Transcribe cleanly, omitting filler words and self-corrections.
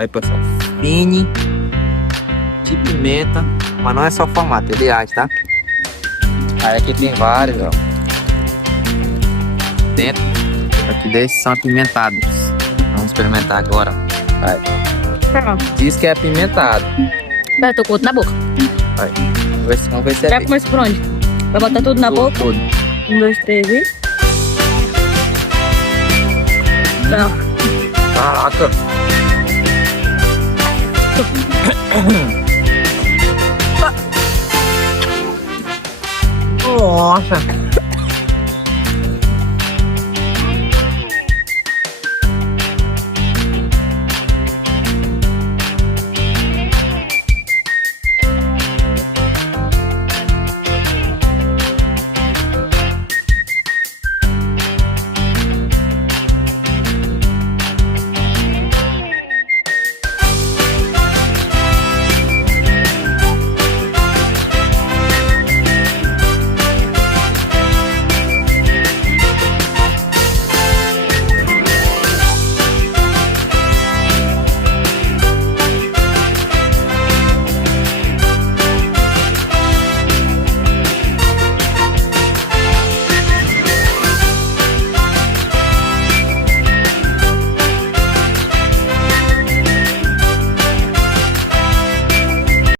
Aí, pessoal, fine de pimenta, mas não é só formato, ele age, tá? Aí aqui tem vários, ó. Dentro, aqui desses são apimentados. Vamos experimentar agora. Vai. Diz que é apimentado. Pera, tô com outro na boca. Vai. Vamos ver se é Já bem. começa por onde? Vai botar tudo na boca? Tudo. 1, 2, 3 e... Não. Caraca. Nossa.